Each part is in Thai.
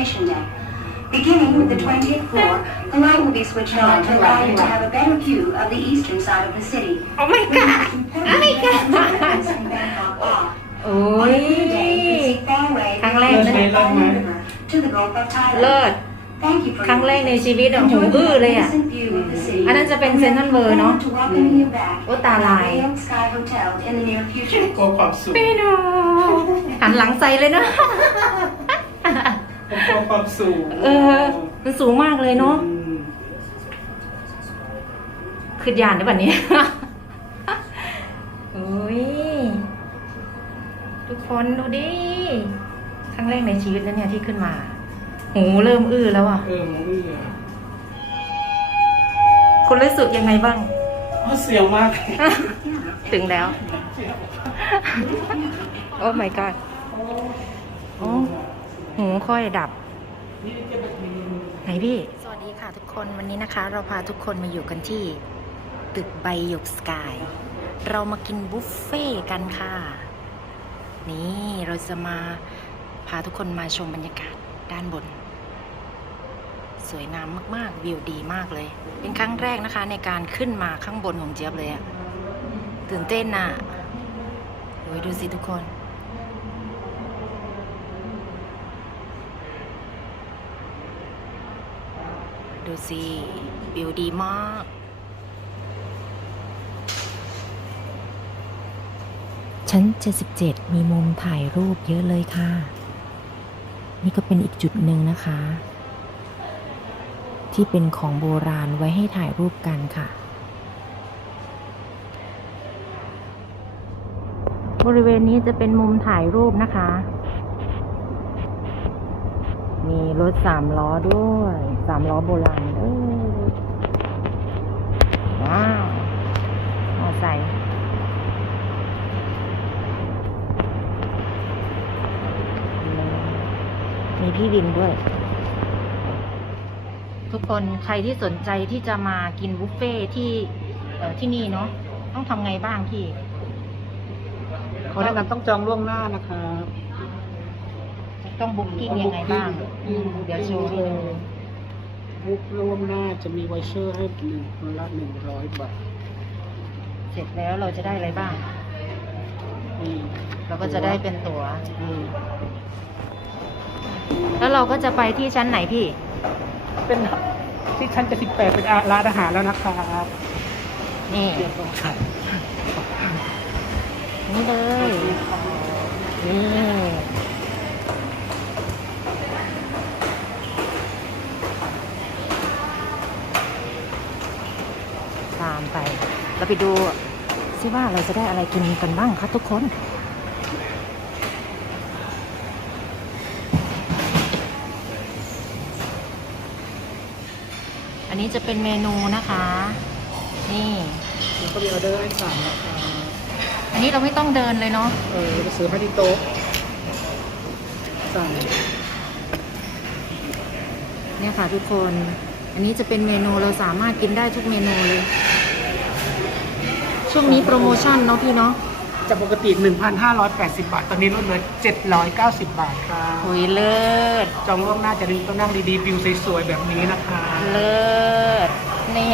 the observation deck. Beginning with the 20th floor, the light will be switched on to allow you to have a better view of the eastern side of the city. โอ้ my god โอ้ my god in Bangkok off. โอ้ย Far away ครั้งแรกนะ from the Thailand River to the Gulf of เลิ Thailand. ศ Thank you for ครั้ง your แรกใน visit. ชีวิตอะหู Enjoy อื้อ the เลยอะ magnificent view of the city. อันนั้นจะเป็น Central World เนอะ To welcome you back โอ้ตาลาย at the Royal Sky Hotel in the near future. กลัวความสูงไม่หนูหันหลังใส่เลยเนาะ ผมกลัวความสูงเออ มันสูงมากเลยเนาะอืมขึ้นยานได้ป่ะเนี้โอ้ย ทุกคนดูดิ ครั้งแรกในชีวิตนะเนี่ยที่ขึ้นมา หูเริ่มอื้อแล้วอะเออมึงเอื้อคุณรู้สึกยังไงบ้างอ๋อเสียวมาก ถึงแล้ว โอ้ my god โอ้ หูค่อยดับ ไหนพี่ สวัสดีค่ะทุกคนวันนี้นะคะ เราพาทุกคนมาอยู่กันที่ ตึกใบหยกสกาย เรามากินบุฟเฟ่กันค่ะ นี่เราจะมาพาทุกคนมาชมบรรยากาศด้านบน สวยงามมาก ๆ วิวดีมากเลย เป็นครั้งแรกนะคะ ในการขึ้นมาข้างบนของเจี๊ยบเลยอะตื่นเต้นน่ะโอ้ยดูสิทุกคน ดูสิวิวดีมาก ชั้น 77 มีมุมถ่ายรูปเยอะเลยค่ะ นี่ก็เป็นอีกจุดหนึ่งนะคะ ที่เป็นของโบราณไว้ให้ถ่ายรูปกันค่ะ บริเวณนี้จะเป็นมุมถ่ายรูปนะคะ มีรถสามล้อด้วย สามล้อโบราณเออว้าวมอไซค์มีพี่วินด้วย ทุกคนใครที่สนใจที่จะมากินบุฟเฟ่ที่เอ่อที่นี่เนาะต้องทำไงบ้างพี่ขอแนะนำต้องจองล่วงหน้านะครับต้องบุ๊กกิ้งยังไงบ้างอืมเดี๋ยวโชว์ให้ดู บุ๊กล่วงหน้าจะมีไวเชอร์ให้หนึ่งคนละหนึ่งร้อยบาทเสร็จแล้วเราจะได้อะไรบ้างนี่เราก็จะได้เป็นตั๋ว อืมแล้วเราก็จะไปที่ชั้นไหนพี่ เป็นที่ชั้นจะสิบแปดเป็นอาร้านอาหารแล้วนะครับนี่เรียบร้อยครับนี่เลย นี่ตามไป เรา ไปดูซิว่าเราจะได้อะไรกินกันบ้างคะทุกคนอันนี้จะเป็นเมนูนะคะ นี่แล้วก็มีออเดอร์ให้สั่งนะครับอันนี้เราไม่ต้องเดินเลยเนาะเออจะเสิร์ฟให้ที่โต๊ะสั่งเนี่ยค่ะทุกคน อันนี้จะเป็นเมนูเราสามารถกินได้ทุกเมนูเลย ช่วงนี้โปรโมชั่นเนาะพี่เนาะจากปกติ 1,580 บาท ตอนนี้ลดเหลือ 790 บาทครับหุยเลิศ จองล่วงหน้าจะลืมต้องนั่งดีๆวิวสวยๆแบบนี้นะคะเลิศ นี่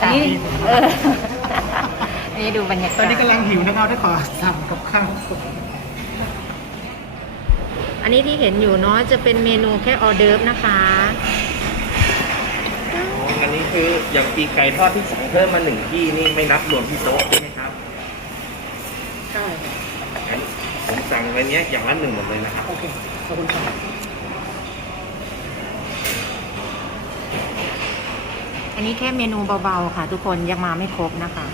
อันนี้ดีเอออันนี้ดูบรรยากาศ ตอนนี้กำลังหิวนะครับได้ขอสั่งกับข้าวอันนี้ที่เห็นอยู่เนาะจะเป็นเมนูแค่ออเดิร์ฟนะคะ อันนี้คืออย่างปีกไก่ทอดที่สั่งเพิ่มมาหนึ่งที่นี่ไม่นับรวมที่โต๊ะใช่ไหมครับใช่งั้นผมสั่งไว้เนี้ยอย่างละหนึ่งหมดเลยนะครับ โอเค ขอบคุณครับอันนี้แค่เมนูเบาๆค่ะ ทุกคนยังมาไม่ครบนะคะ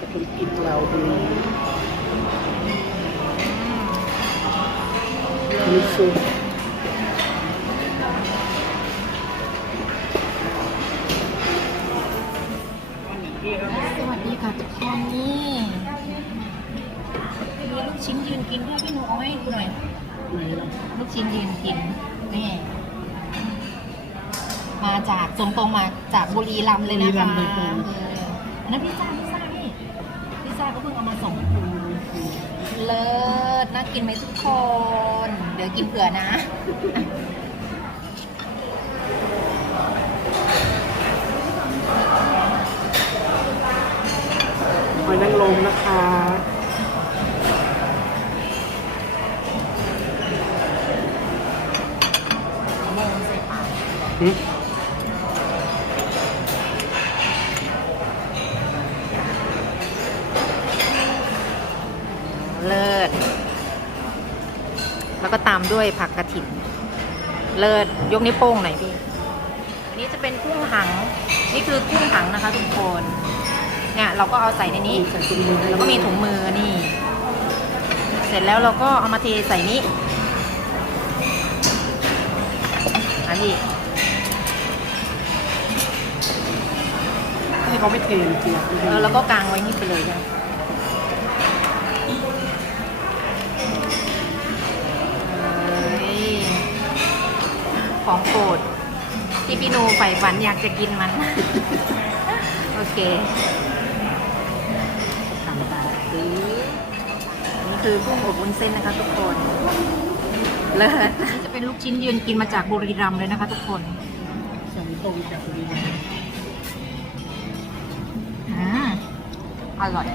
จะเป็นกินเราดูมีซุป ค่ะทุกคนนี่มีลูกชิ้นยืนกินด้วยพี่หนูเอาให้ดูหน่อยไหนล่ะลูกชิ้นยืนกินนี่มาจากตรงตรงๆมาจากบุรีรัมย์เลยนะคะเอออันนั้นพิซซ่าพิซซ่านี่พิซซ่าก็เพิ่งเอามาส่งเลิศน่ากินไหมทุกคน เดี๋ยวกินเผื่อนะ อยนางรมนะคะโมงใส่ปาเลิศ แล้วก็ตามด้วยผักกระถิ่น เลิศ ยกนิ้วโป้งหน่อยพี่อันนี้จะเป็นกุ้งหัง นี่คือกุ้งหังนะคะทุกคน เนี่ยเราก็เอาใส่ในนี้ใส่ถุงมือแล้วก็มีถุงมือนี่ เสร็จแล้วเราก็เอามาเทใส่นี้อันนี้ที่เขาไม่เทจริงๆเออแล้วก็กางไว้นี่ไปเลยนะเอ้ยของโปรดที่พี่โนใฝ่ฝันอยากจะกินมัน โอเคทำได้ซื้อนี่คือกุ้งอบวุ้นเส้นนะคะทุกคน เลิศนี่จะเป็นลูกชิ้นยืนกินมาจากบุรีรัมย์เลยนะคะทุกคนสั่งตรงจากบุรีรัมย์อืมอร่อย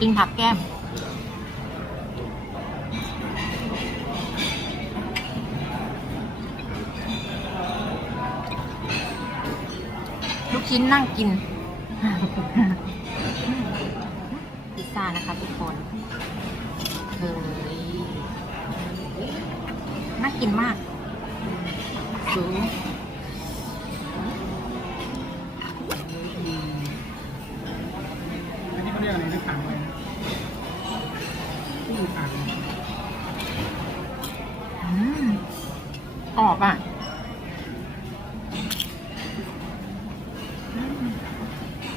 กินผักแก้มลูกชิ้นนั่งกินพิ ซซ่านะคะทุกคนเฮ้ยน่ากินมากสูงอันนี้เขาเรียกอะไรนะถังอะไรนะกุ้งถังอืมกรอบอะอืม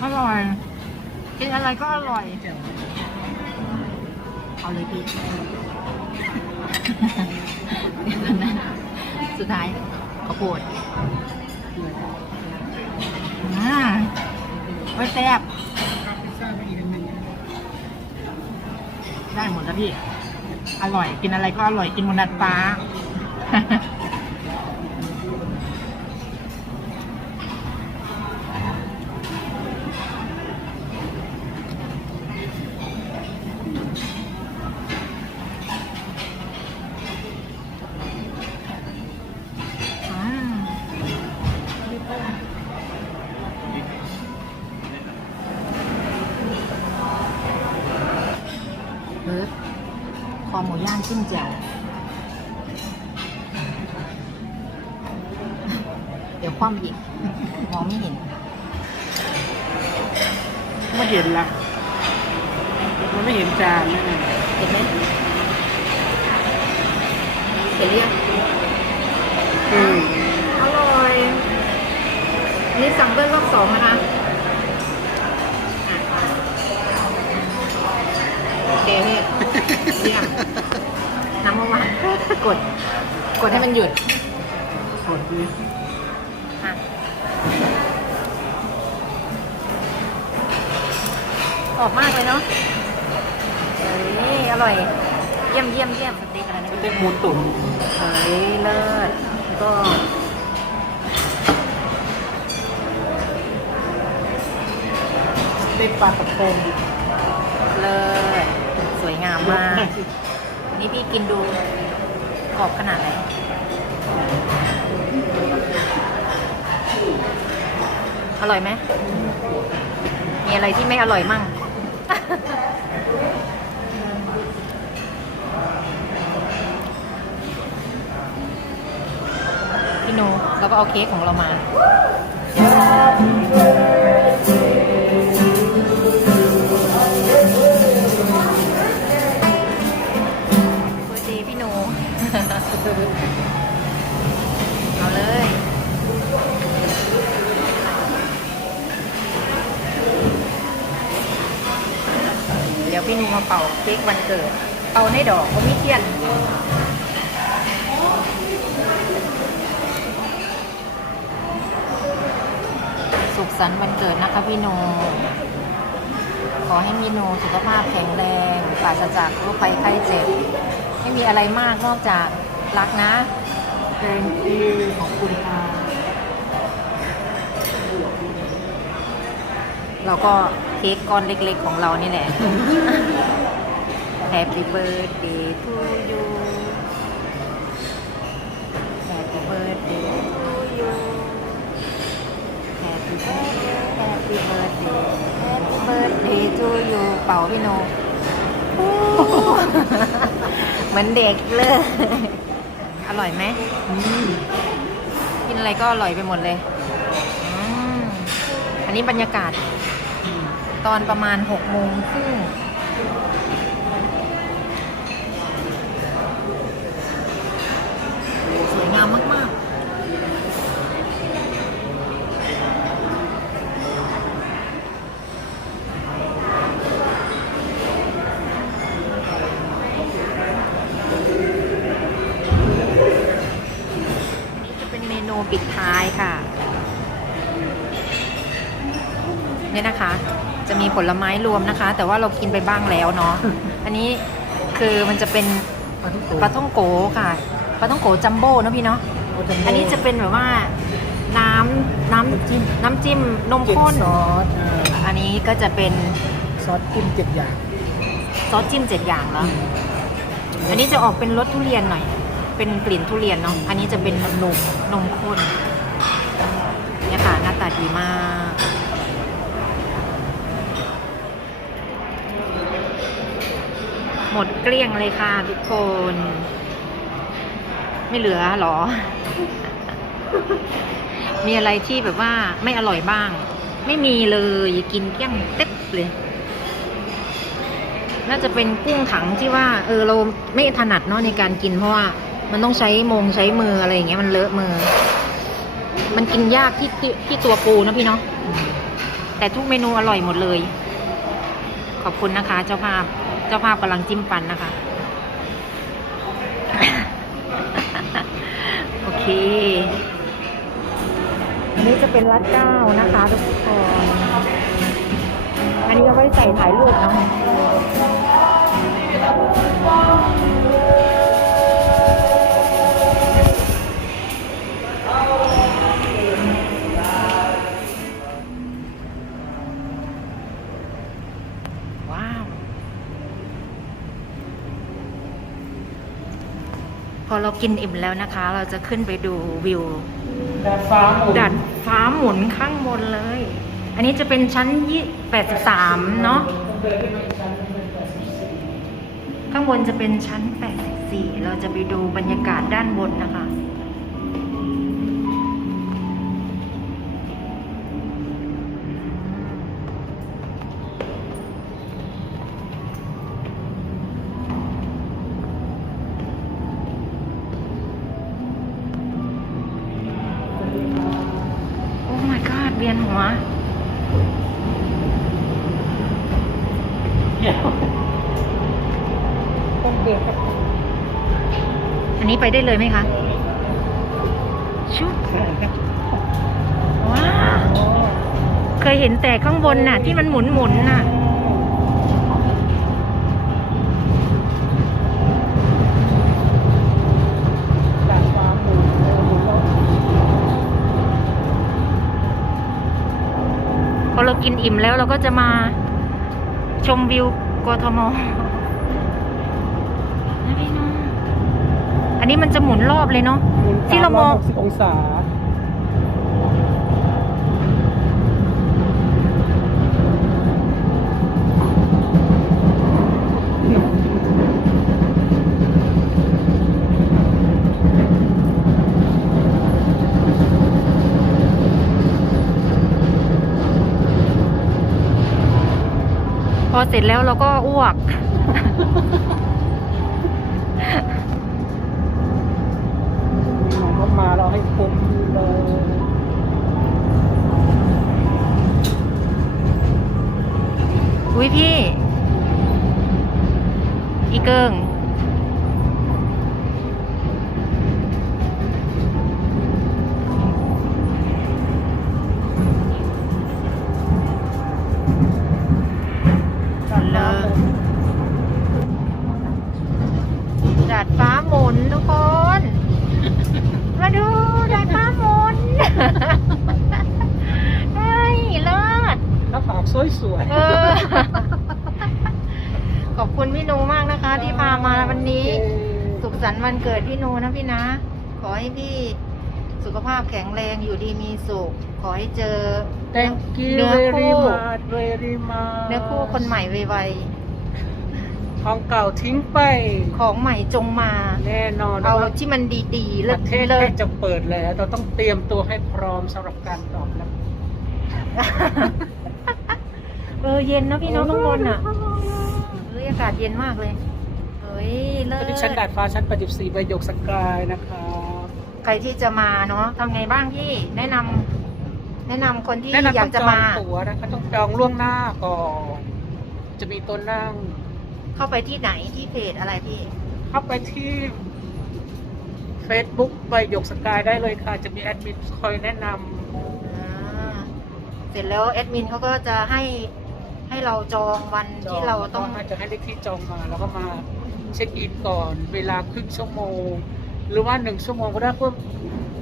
อร่อย กินอะไรก็อร่อยแจ่ว เอาเลยพี่เดี๋ยวก่อนนะสุดท้ายข้าวโพดอืมไม่แซ่บไม่อีกอันหนึ่งได้หมดแล้วพี่ อร่อยกินอะไรก็อร่อยกินบนดาดฟ้า เดี๋ยวคว่ำอีก มองไม่เห็นไม่เห็นละมันไม่เห็นจานแน่เห็นไหมเห็นหรือยังอืมอร่อยอันนี้สั่งเบิ้ลรอบสองนะคะอะโอเคพี่เยี่ยมน้ำเมื่อวานกด กดให้มันหยุดกดนี่ ออกมากเลยเนาะเฮ้ยอร่อย เยี่ยมเยี่ยมเยี่ยมสเต็กอะไรนะเรียกหมูตุ๋นเฮ้ยเลิศแล้วก็เรียกปลากระพงเลิศสวยงามมาก นี่พี่กินดูกรอบขนาดไหนอร่อยไหมมีอะไรที่ไม่อร่อยมั่ง เราก็เอาเค้กของเรามาเบอร์เดย์พี่โนเอาเลย เดี๋ยวพี่นูมาเป่าเค้กวันเกิด เป่าในดอกก็ไม่เทียน สุขสันต์วันเกิดนะคะพี่โน ขอให้มีหนูสุขภาพแข็งแรงปราศจากโรคภัยไข้เจ็บ ไม่มีอะไรมากนอกจากรักนะแตงที่ของคุณค่ะเราก็เค้กก้อนเล็กๆของเรานี่แหละ Happy birthday to you Happy birthday to you Happy birthday Happy birthday Happy birthday to you เป่าพี่โนเหมือนเด็กเลย อร่อยไหมอืมกินอะไรก็อร่อยไปหมดเลยอืมอันนี้บรรยากาศ ตอนประมาณหกโมงครึ่ง ผลไม้รวมนะคะ แต่ว่าเรากินไปบ้างแล้วเนาะ อันนี้คือมันจะเป็นปลาทุกโกปลาท่องโกค่ะปลาท่องโกจัมโบ้เนอะพี่เนาะ อันนี้จะเป็นแบบว่าน้ำน้ำจิ้มน้ำจิ้มนมเจ็ดข้นซอสอ่าอันนี้ก็จะเป็นซอสกินเจ็ดอย่าง ซอสจิ้มเจ็ดอย่างแล้วอันนี้จะออกเป็นรสทุเรียนหน่อย เป็นกลิ่นทุเรียนเนาะ อันนี้จะเป็นนมนมข้นเนี่ยค่ะหน้าตาดีมาก หมดเกลี้ยงเลยค่ะทุกคน ไม่เหลือหรอ มีอะไรที่แบบว่าไม่อร่อยบ้าง ไม่มีเลยกินเกลี้ยงเต็บเลย น่าจะเป็นกุ้งถังที่ว่า เออเราไม่ถนัดเนาะในการกินเพราะว่ามันต้องใช้มงใช้มืออะไรอย่างเงี้ยมันเลอะมือ มันกินยากที่ที่ที่ตัวปูนะพี่เนาะแต่ทุกเมนูอร่อยหมดเลย ขอบคุณนะคะเจ้าภาพ เจ้าภาพกำลังจิ้มฟันนะคะ โอเค อันนี้จะเป็นรัดเก้านะคะทุกคน อันนี้เอาไว้ใส่ถ่ายรูปเนาะ เรากินอิ่มแล้วนะคะ เราจะขึ้นไปดูวิวดาดฟ้าหมูดัดฟ้าหมุนข้างบนเลย อันนี้จะเป็นชั้นยี่แปดสิบสามเนาะข้างบนจะเป็นชั้นแปดสิบสี่เราจะไปดูบรรยากาศด้านบนนะคะ god เวียนหัวต้องเดือดอันนี้ไปได้เลยไหมคะ ชุบว้าวเคยเห็นแต่ข้างบนน่ะ ที่มันหมุนหมุนๆน่ะ ดาดฟ้าหมูเออหมูแล้ว พอ เรากินอิ่มแล้วเราก็จะมาชมวิวกทมนะพี่น้องอันนี้มันจะหมุนรอบเลยเนาะหมุนที่เรามอง360องศา เสร็จแล้วเราก็อ้วก สวยเออขอบคุณพี่นูมากนะคะ ที่พามาวันนี้ สุขสันต์วันเกิดพี่นูนะพี่นะ ขอให้พี่สุขภาพแข็งแรงอยู่ดีมีสุข ขอให้เจอ ๆ thank you เนื้อ very คู่ much very much เนื้อคู่คนใหม่ไวของเก่าทิ้งไป ๆของใหม่จงมา แน่นอนเอาว่าที่มันดีๆปเลิศระเทศเลิใกล้ศจะเปิดแล้ว เราต้องเตรียมตัวให้พร้อมสำหรับการตอบรับ เออเย็นนะพี่น้องข้างบนอะเฮ้ยอากาศเย็นมากเลยเฮ้ยเลิตศอนนี้ชั้นดาดฟ้าชั้น 84ใบหยกสกายนะครับ ใครที่จะมาเนาะทำไงบ้างพี่แนะนำแนะนำคนที่แนะนำอยาต้กองจจะองมา ตั๋วนะคะต้องจองล่วงหน้าก่อนจะมีตัวนั่ง เข้าไปที่ไหนที่เพจอะไรพี่ เข้าไปที่ Facebook ใบหยกสกายได้เลยค่ะ จะมีแอดมินคอยแนะนอ่าเสร็จแล้วแอดมินเขาก็จะให้ ให้เราจองวันำจองที่เราต้องแล้วก็จะให้เลขที่จองมา แล้วก็มาเช็คอินก่อน เวลาครึ่งชั่วโมง หรือว่าหนึ่งชั่วโมงก็ได้เพื่อ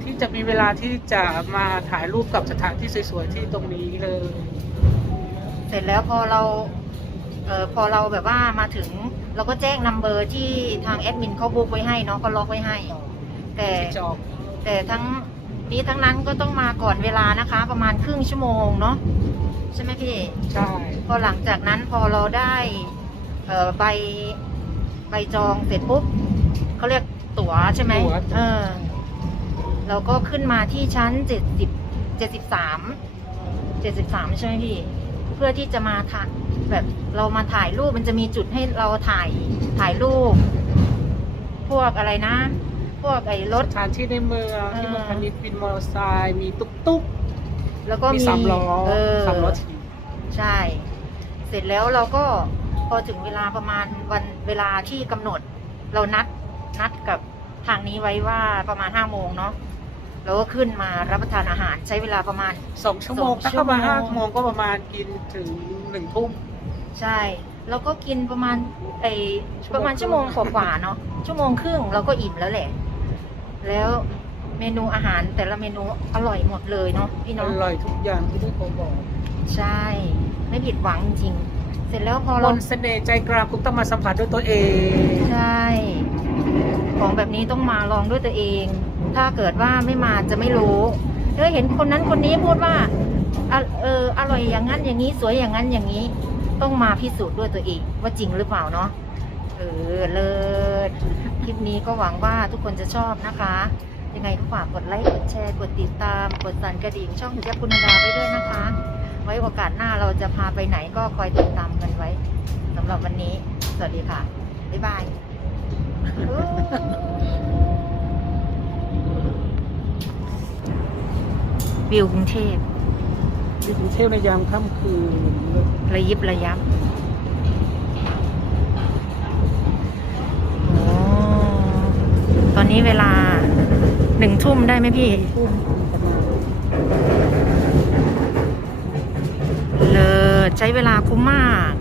ที่จะมีเวลาที่จะมาถ่ายรูปกับสถานที่สวยๆที่ตรงนี้เลย เสร็จแล้วพอเราเออพอเราแบบว่ามาถึงเราก็แจ้งนัมเบอร์ที่ทางแอดมินเขาบุ๊กไว้ให้เนาะก็ล็อกไว้ให้ แต่ที่จองแต่ทั้ง นี้ทั้งนั้นก็ต้องมาก่อนเวลานะคะ ประมาณครึ่งชั่วโมงเนาะใช่ไหมพี่ใช่ พอหลังจากนั้นพอเราได้เอ่อใบใบจองเสร็จปุ๊บเขาเรียกตั๋วใช่ไหมตั๋ว เออเราก็ขึ้นมาที่ชั้นเจ็ดสิบเจ็ดสิบสามเจ็ดสิบสามใช่ไหมพี่ เพื่อที่จะมาถ่ายแบบเรามาถ่ายรูปมันจะมีจุดให้เราถ่ายถ่ายรูป พวกอะไรนะ พวกไอ้รถ สถานที่ในเมืองที่เออเมืองพันนี้วินมอเตอร์ไซค์มีตุ๊กตุ๊กแล้วก็มีมีสามล้อเออสามล้อถีบใช่ เสร็จแล้วเราก็พอถึงเวลาประมาณวันเวลาที่กำหนด เรานัดนัดกับทางนี้ไว้ว่าประมาณห้าโมงเนาะเราก็ขึ้นมารับประทานอาหารใช้เวลาประมาณสองชั่วโมงสองถ้าเข้ามาชั่วโมงห้าโมงก็ประมาณกินถึงหนึ่งทุ่มใช่แล้วก็กินประมาณไอชั่วโมงประมาณชั่วโมงกว่าๆเนาะชั่วโมงครึ่งเราก็อิ่มแล้วแหละ แล้วเมนูอาหารแต่ละเมนูอร่อยหมดเลยเนาะพี่อเนาะร่อยทุกอย่างที่ได้เขาบอกใช่ ไม่ผิดหวังจริงๆเสร็จแล้วพอมเรา นต์เสน่ห์ใจกลางคุณต้องมาสัมผัสด้วยตัวเอง ใช่ ของแบบนี้ต้องมาลองด้วยตัวเอง ถ้าเกิดว่าไม่มาจะไม่รู้เออเห็นคนนั้นคนนี้พูดว่าอะเอออร่อยอย่างนั้นอย่างนี้สวยอย่างนั้นอย่างนี้ ต้องมาพิสูจน์ด้วยตัวเอง ว่าจริงหรือเปล่าเนาะเออเลิศ คลิปนี้ก็หวังว่าทุกคนจะชอบนะคะ ยังไงก็ฝากกดไลค์กดแชร์กดติดตาม กดสั่นกระดิ่งช่องถึงจะคุณดาไว้ด้วยนะคะ ไว้โอกาสหน้าเราจะพาไปไหนก็คอยติดตามกันไว้สำหรับวันนี้ สวัสดีค่ะ บ๊ายบายวิวกรุงเทพที่กรุงเทพในยามค่ำคืน ระยิบระยับ นนี้เวลาหนึ่งทุ่มได้ไหมพี่ทุ่มเลยใช้เวลาคุ้มมาก